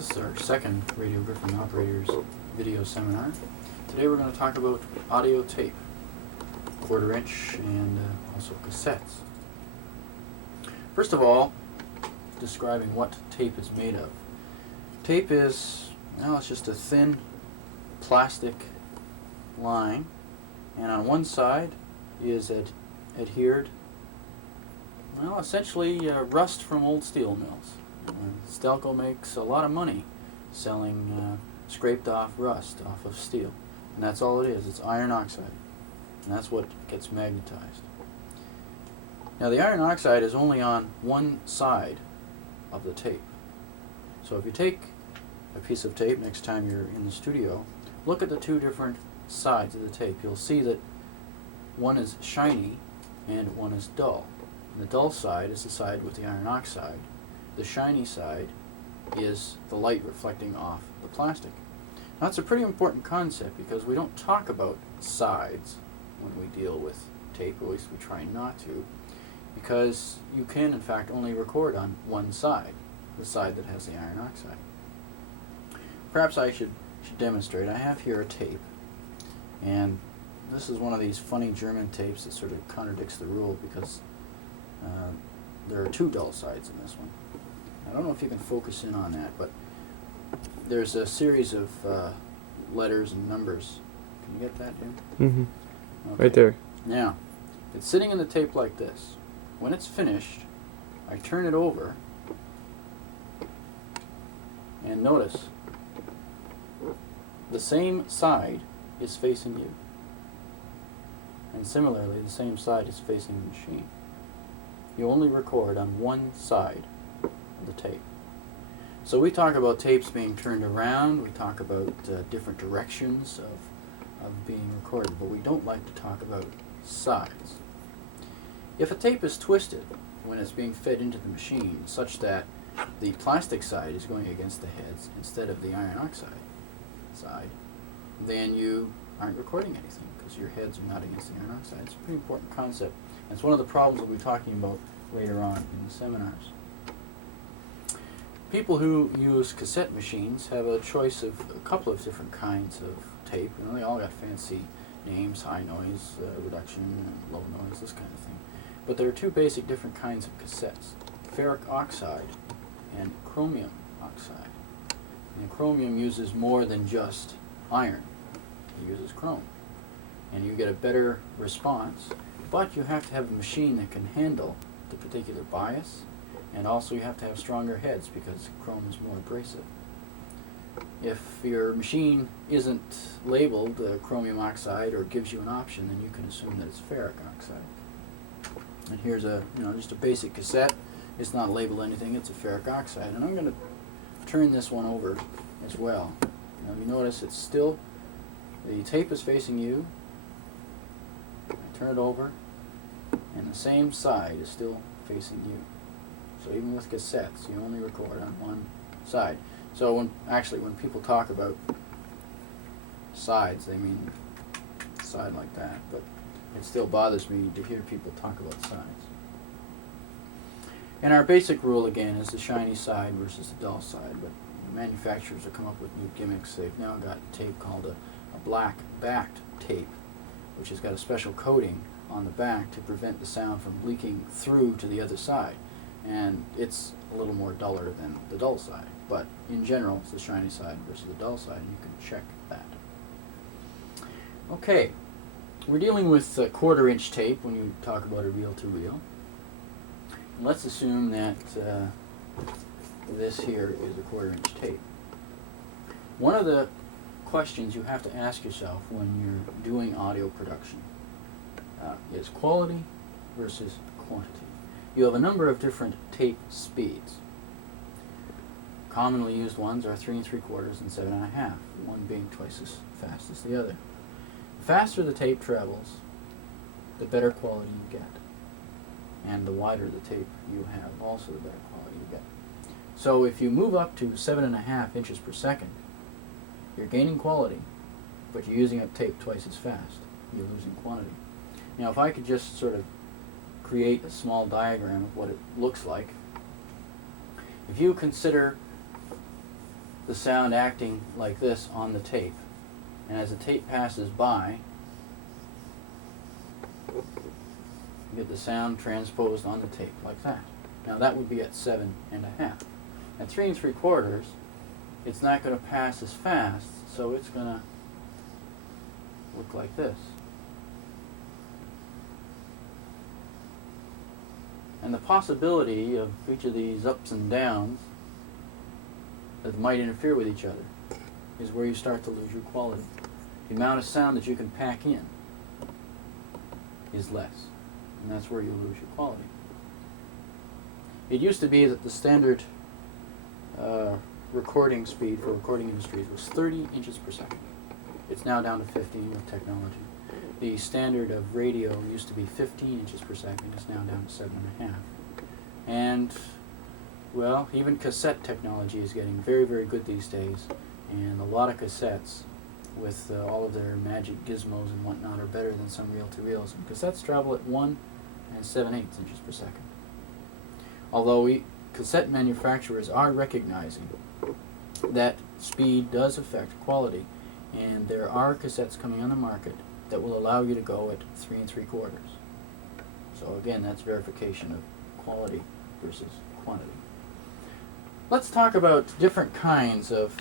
This is our second Radio Griffin Operators video seminar. Today we're going to talk about audio tape, quarter-inch, and also cassettes. First of all, describing what tape is made of. Tape is, well, it's just a thin plastic line, and on one side is adhered, well, essentially rust from old steel mills. Stelco makes a lot of money selling scraped off rust off of steel, and that's all it is. It's iron oxide, and that's what gets magnetized. Now the iron oxide is only on one side of the tape. So if you take a piece of tape next time you're in the studio, look at the two different sides of the tape. You'll see that one is shiny and one is dull. And the dull side is the side with the iron oxide. The shiny side is the light reflecting off the plastic. Now that's a pretty important concept because we don't talk about sides when we deal with tape, or at least we try not to, because you can in fact only record on one side, the side that has the iron oxide. Perhaps I should demonstrate. I have here a tape, and this is one of these funny German tapes that sort of contradicts the rule because there are two dull sides in this one. I don't know if you can focus in on that, but there's a series of letters and numbers. Can you get that, Jim? Mm-hmm. Okay. Right there. Now, it's sitting in the tape like this. When it's finished, I turn it over, and notice the same side is facing you. And similarly, the same side is facing the machine. You only record on one side of the tape. So we talk about tapes being turned around, we talk about different directions of being recorded, but we don't like to talk about sides. If a tape is twisted when it's being fed into the machine such that the plastic side is going against the heads instead of the iron oxide side, then you aren't recording anything because your heads are not against the iron oxide. It's a pretty important concept. And it's one of the problems we'll be talking about later on in the seminars. People who use cassette machines have a choice of a couple of different kinds of tape. You know, they all got fancy names, high noise reduction, and low noise, this kind of thing. But there are two basic different kinds of cassettes: ferric oxide and chromium oxide. And chromium uses more than just iron. It uses chrome. And you get a better response, but you have to have a machine that can handle the particular bias, and also you have to have stronger heads because chrome is more abrasive. If your machine isn't labeled chromium oxide or gives you an option, then you can assume that it's ferric oxide. And here's a, just a basic cassette. It's not labeled anything, it's a ferric oxide. And I'm going to turn this one over as well. Now you notice it's still, the tape is facing you. I turn it over, and the same side is still facing you. So even with cassettes, you only record on one side. So when people talk about sides, they mean side like that, but it still bothers me to hear people talk about sides. And our basic rule again is the shiny side versus the dull side, but the manufacturers have come up with new gimmicks. They've now got tape called a black backed tape, which has got a special coating on the back to prevent the sound from leaking through to the other side. And it's a little more duller than the dull side, but in general it's the shiny side versus the dull side, and you can check that. Okay, we're dealing with quarter-inch tape when you talk about a reel-to-reel. And let's assume that this here is a quarter-inch tape. One of the questions you have to ask yourself when you're doing audio production is quality versus quantity. You have a number of different tape speeds. Commonly used ones are 3 3/4 and 7 1/2, one being twice as fast as the other. The faster the tape travels, the better quality you get. And the wider the tape you have, also the better quality you get. So if you move up to 7 1/2 inches per second, you're gaining quality, but you're using up tape twice as fast. You're losing quantity. Now if I could just sort of create a small diagram of what it looks like. If you consider the sound acting like this on the tape. And as the tape passes by, you get the sound transposed on the tape like that. Now that would be at 7.5. At 3 3/4, it's not going to pass as fast, so it's going to look like this. And the possibility of each of these ups and downs that might interfere with each other is where you start to lose your quality. The amount of sound that you can pack in is less, and that's where you lose your quality. It used to be that the standard recording speed for recording industries was 30 inches per second. It's now down to 15 with technology. The standard of radio used to be 15 inches per second. It's now down to 7.5. And, well, even cassette technology is getting very, very good these days. And a lot of cassettes with all of their magic gizmos and whatnot are better than some reel-to-reels. And cassettes travel at 1 7/8 inches per second. Although cassette manufacturers are recognizing that speed does affect quality, and there are cassettes coming on the market that will allow you to go at 3 3/4. So again, that's verification of quality versus quantity. Let's talk about different kinds of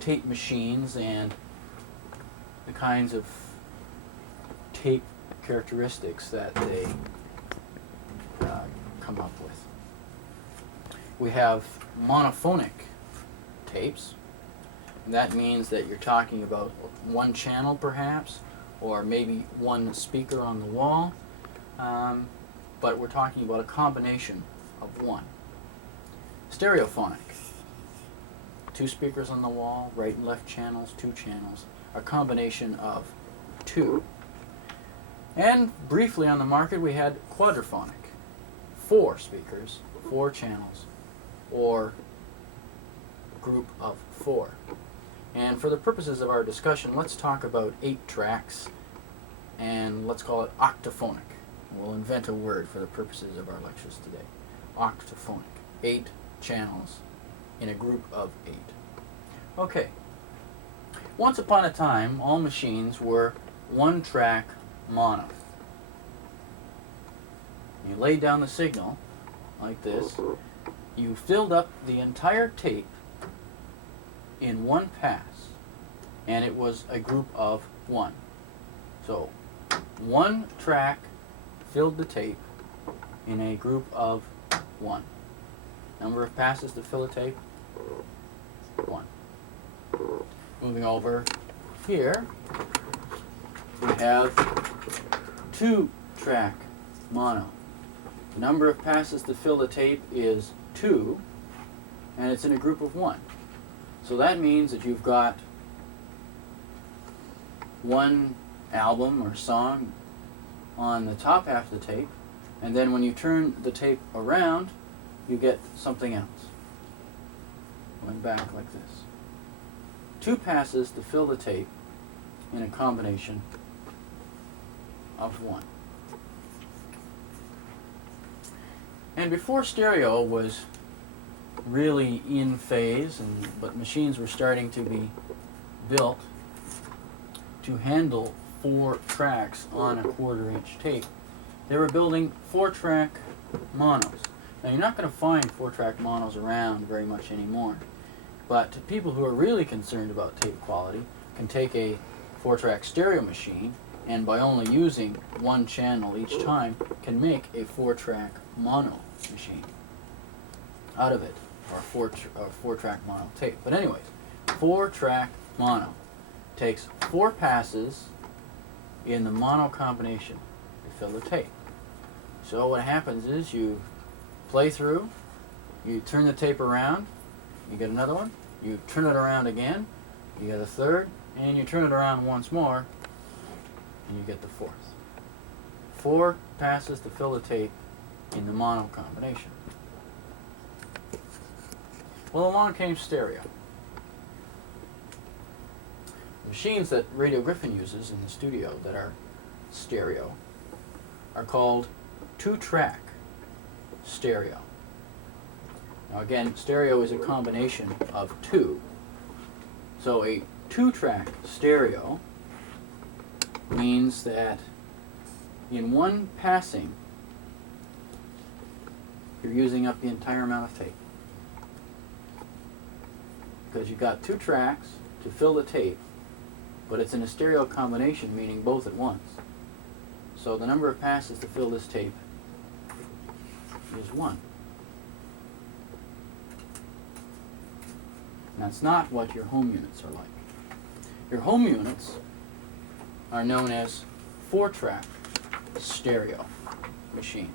tape machines and the kinds of tape characteristics that they come up with. We have monophonic tapes, and that means that you're talking about one channel perhaps, or maybe one speaker on the wall, but we're talking about a combination of one. Stereophonic, 2 speakers on the wall, right and left channels, 2 channels, a combination of 2. And briefly on the market we had quadrophonic, 4 speakers, 4 channels, or group of 4. And for the purposes of our discussion, let's talk about 8 tracks, and let's call it octophonic. We'll invent a word for the purposes of our lectures today. Octophonic, 8 channels in a group of 8. Okay. Once upon a time, all machines were 1-track mono. You laid down the signal like this. You filled up the entire tape in one pass, and it was a group of 1. So 1 track filled the tape in a group of 1. Number of passes to fill a tape? 1. Moving over here, we have 2-track mono. The number of passes to fill the tape is 2, and it's in a group of 1. So that means that you've got one album or song on the top half of the tape, and then when you turn the tape around, you get something else. Going back like this. 2 passes to fill the tape in a combination of 1. And before stereo was really in phase, but machines were starting to be built to handle 4 tracks on a 1/4-inch tape, they were building 4-track monos. Now you're not going to find 4-track monos around very much anymore, but people who are really concerned about tape quality can take a 4-track stereo machine and by only using 1 channel each time can make a 4-track mono machine out of it, or 4-track mono tape. But anyways, 4-track mono takes 4 passes in the mono combination to fill the tape. So what happens is you play through, you turn the tape around, you get another one, you turn it around again, you get a third, and you turn it around once more, and you get the 4th. 4 passes to fill the tape in the mono combination. Well, along came stereo. The machines that Radio Griffin uses in the studio that are stereo are called 2-track stereo. Now again, stereo is a combination of 2, So a 2-track stereo means that in one passing, you're using up the entire amount of tape. Because you've got 2 tracks to fill the tape, but it's in a stereo combination, meaning both at once. So the number of passes to fill this tape is 1. And that's not what your home units are like. Your home units are known as 4-track stereo machines.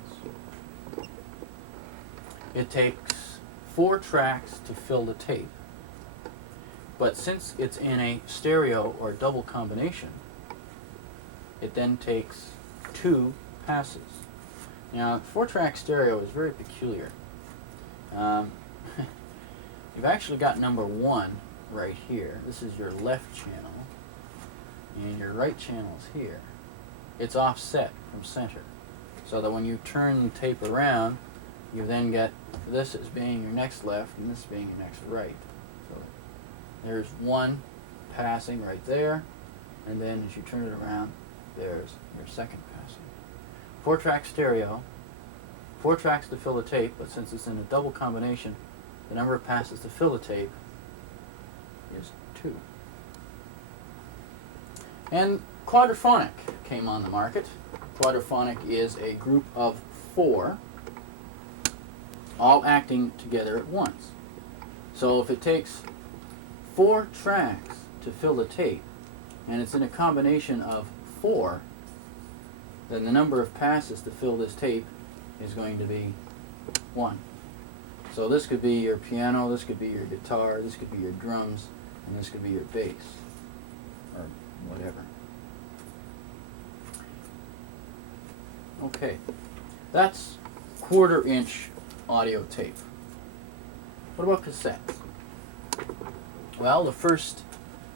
It takes 4 tracks to fill the tape. But since it's in a stereo or double combination, it then takes 2 passes. Now, 4-track stereo is very peculiar. You've actually got number 1 right here. This is your left channel, and your right channel is here. It's offset from center, so that when you turn the tape around, you then get this as being your next left and this being your next right. So there's 1 passing right there, and then as you turn it around, there's your second passing. 4-track stereo, 4 tracks to fill the tape, but since it's in a double combination, the number of passes to fill the tape is 2. And Quadrophonic came on the market. Quadrophonic is a group of 4 all acting together at once. So if it takes 4 tracks to fill the tape, and it's in a combination of 4, then the number of passes to fill this tape is going to be 1. So this could be your piano, this could be your guitar, this could be your drums, and this could be your bass, or whatever. Okay, that's 1/4-inch audio tape. What about cassettes? Well, the first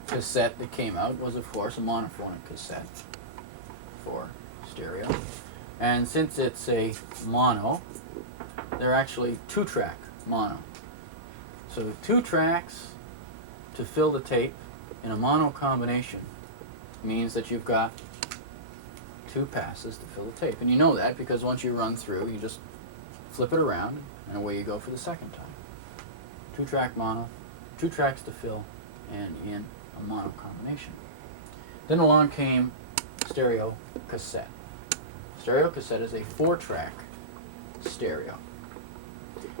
cassette that came out was, of course, a monophonic cassette for stereo. And since it's a mono, they're actually 2-track mono. So 2 tracks to fill the tape in a mono combination means that you've got 2 passes to fill the tape. And you know that because once you run through, you just flip it around and away you go for the second time. 2-track mono, 2 tracks to fill, and in a mono combination. Then along came stereo cassette. Stereo cassette is a 4-track stereo.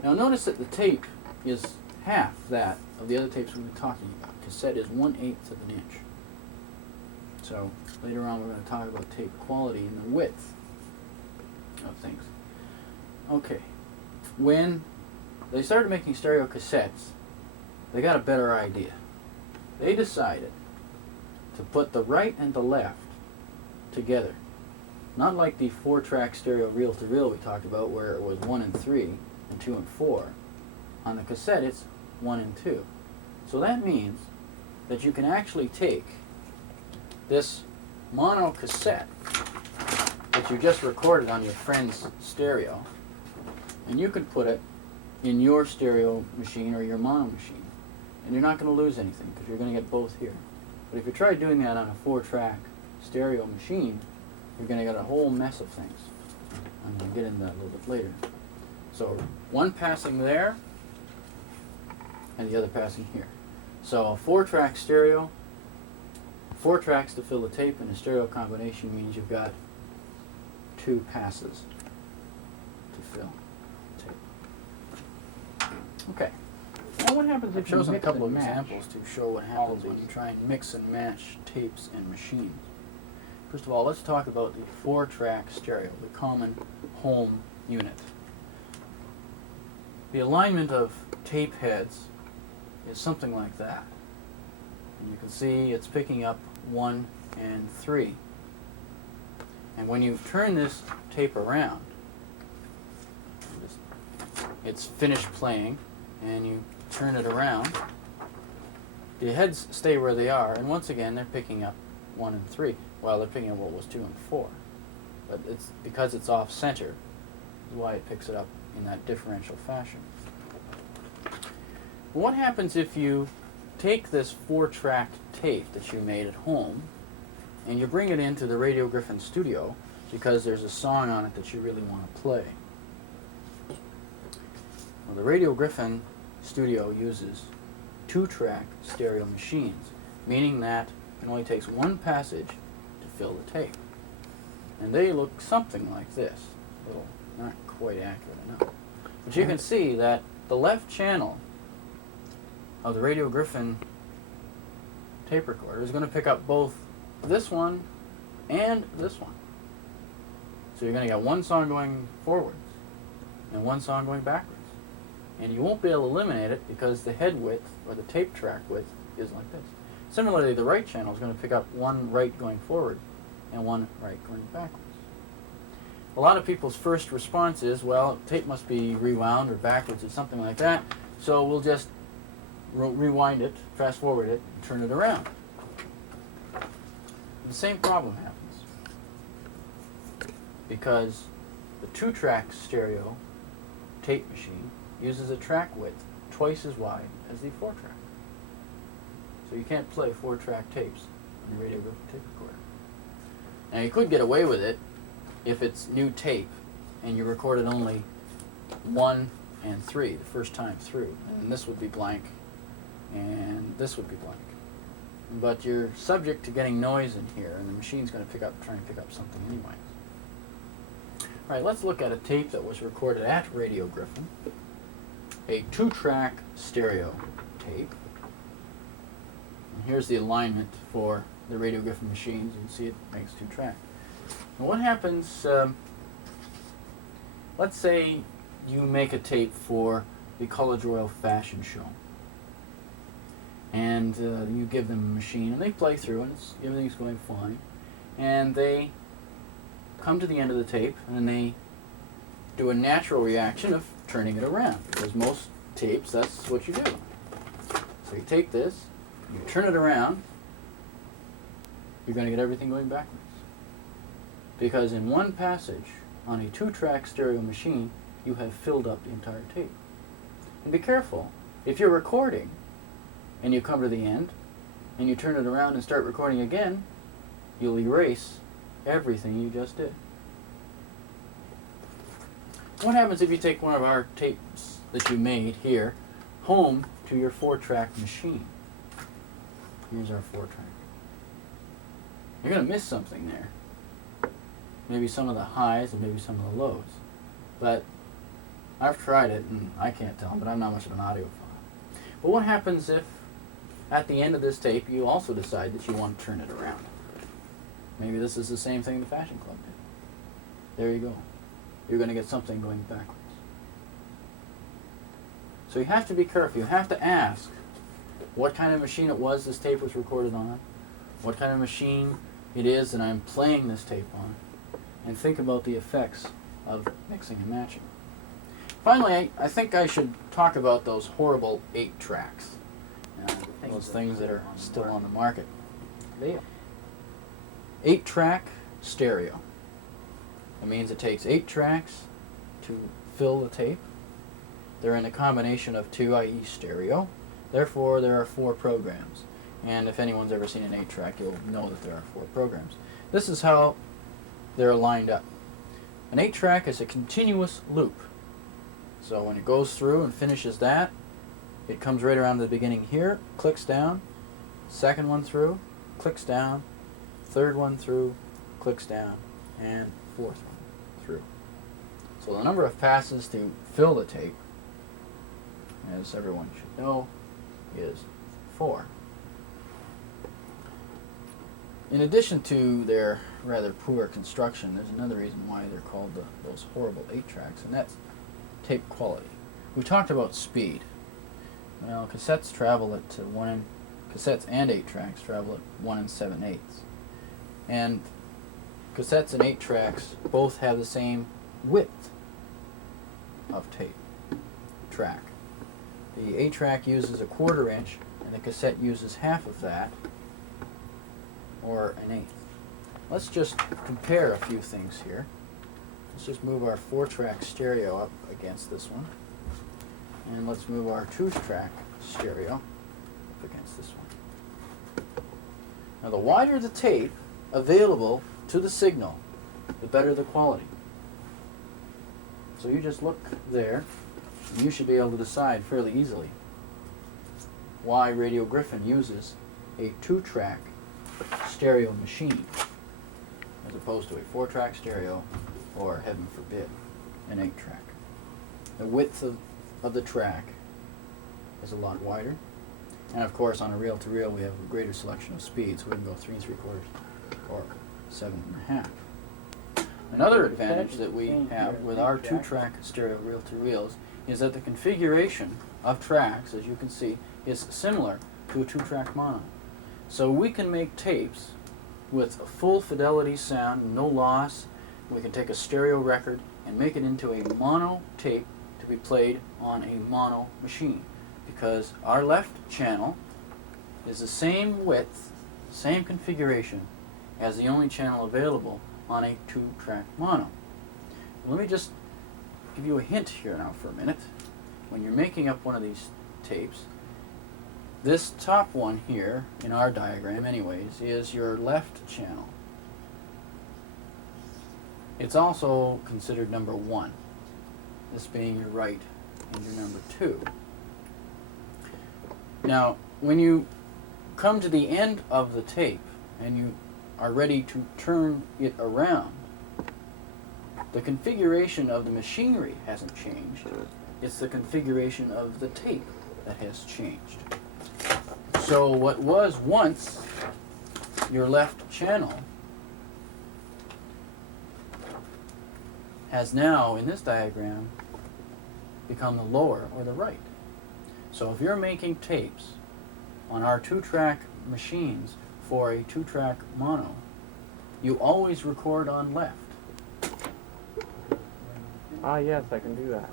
Now notice that the tape is half that of the other tapes we've been talking about. Cassette is 1/8 of an inch. So later on we're going to talk about tape quality and the width of things. Okay, when they started making stereo cassettes, they got a better idea. They decided to put the right and the left together. Not like the 4-track stereo reel-to-reel we talked about where it was 1 and 3 and 2 and 4. On the cassette it's 1 and 2. So that means that you can actually take this mono cassette that you just recorded on your friend's stereo, and you can put it in your stereo machine or your mono machine. And you're not going to lose anything because you're going to get both here. But if you try doing that on a 4-track stereo machine, you're going to get a whole mess of things. I'm going to get into that a little bit later. So 1 passing there, and the other passing here. So a 4-track stereo, 4 tracks to fill the tape in a stereo combination means you've got 2 passes to fill the tape. Okay. Now what happens if you Shows a mix couple and of match examples to show what happens when you try and mix and match tapes and machines. First of all, let's talk about the 4-track stereo, the common home unit. The alignment of tape heads is something like that. And you can see it's picking up 1 and 3. And when you turn this tape around, it's finished playing, and you turn it around, the heads stay where they are, and once again they're picking up 1 and 3. Well, they're picking up what was 2 and 4. But it's because it's off center is why it picks it up in that differential fashion. What happens if you take this 4-track tape that you made at home and you bring it into the Radio Griffin studio because there's a song on it that you really want to play. Well, the Radio Griffin studio uses 2-track stereo machines, meaning that it only takes one passage to fill the tape. And they look something like this. A little not quite accurate enough. But you can see that the left channel of the Radio Griffin tape recorder is going to pick up both this one and this one. So you're going to get one song going forwards and one song going backwards. And you won't be able to eliminate it because the head width, or the tape track width, is like this. Similarly, the right channel is going to pick up one right going forward and one right going backwards. A lot of people's first response is, well, tape must be rewound or backwards or something like that, so we'll just rewind it, fast forward it, and turn it around. The same problem happens because the 2-track stereo tape machine uses a track width twice as wide as the 4-track. So you can't play 4-track tapes on your Radio Griffin tape recorder. Now you could get away with it if it's new tape and you recorded only 1 and 3 the first time through, and this would be blank and this would be blank. But you're subject to getting noise in here, and the machine's going to try and pick up something anyway. All right, let's look at a tape that was recorded at Radio Griffin, a 2-track stereo tape. And here's the alignment for the Radio Griffin machines. You can see it makes 2 tracks. And what happens, let's say you make a tape for the College Royal Fashion Show. And you give them a machine, and they play through, and everything's going fine. And they come to the end of the tape, and they do a natural reaction of turning it around, because most tapes, that's what you do. So you take this, you turn it around, you're going to get everything going backwards. Because in one passage, on a 2-track stereo machine, you have filled up the entire tape. And be careful, if you're recording, and you come to the end, and you turn it around and start recording again, you'll erase everything you just did. What happens if you take one of our tapes that you made here home to your 4-track machine? Here's our 4-track. You're going to miss something there. Maybe some of the highs and maybe some of the lows. But I've tried it, and I can't tell, but I'm not much of an audiophile. But what happens if at the end of this tape you also decide that you want to turn it around? Maybe this is the same thing the Fashion Club did. There you go. You're going to get something going backwards. So you have to be careful. You have to ask what kind of machine it was this tape was recorded on, what kind of machine it is that I'm playing this tape on, and think about the effects of mixing and matching. Finally, I think I should talk about those horrible 8-tracks. Those things that are still on the market. 8-track stereo. That means it takes 8 tracks to fill the tape. They're in a combination of 2, i.e. stereo. Therefore, there are 4 programs. And if anyone's ever seen an 8-track, you'll know that there are 4 programs. This is how they're lined up. An 8-track is a continuous loop. So when it goes through and finishes that, it comes right around the beginning here, clicks down, second one through, clicks down, third one through, clicks down, and fourth one through. So the number of passes to fill the tape, as everyone should know, is 4. In addition to their rather poor construction, there's another reason why they're called those horrible 8-tracks, and that's tape quality. We talked about speed. Well, cassettes travel at cassettes and 8-tracks travel at 1 7/8. And cassettes and 8-tracks both have the same width of tape track. The 8-track uses a 1/4 inch, and the cassette uses half of that, or an 1/8. Let's just compare a few things here. Let's just move our 4-track stereo up against this one. And let's move our 2-track stereo against this one. Now the wider the tape available to the signal, the better the quality. So you just look there, and you should be able to decide fairly easily why Radio Griffin uses a 2-track stereo machine as opposed to a 4-track stereo or, heaven forbid, an 8-track. The width of the track is a lot wider, and of course on a reel-to-reel we have a greater selection of speeds. We can go 3 3/4 or 7.5. Another advantage that we have with our 2-track stereo reel-to-reels is that the configuration of tracks, as you can see, is similar to a 2-track mono. So we can make tapes with a full fidelity sound, no loss. We can take a stereo record and make it into a mono tape to be played on a mono machine, because our left channel is the same width, same configuration as the only channel available on a 2-track mono. Let me just give you a hint here now for a minute. When you're making up one of these tapes, this top one here, in our diagram anyways, is your left channel. It's also considered number 1, this being your right and your number 2. Now, when you come to the end of the tape and you are ready to turn it around, the configuration of the machinery hasn't changed. It's the configuration of the tape that has changed. So what was once your left channel has now, in this diagram, become the lower or the right. So if you're making tapes on our 2-track machines for a 2-track mono, you always record on left. Ah, yes, I can do that.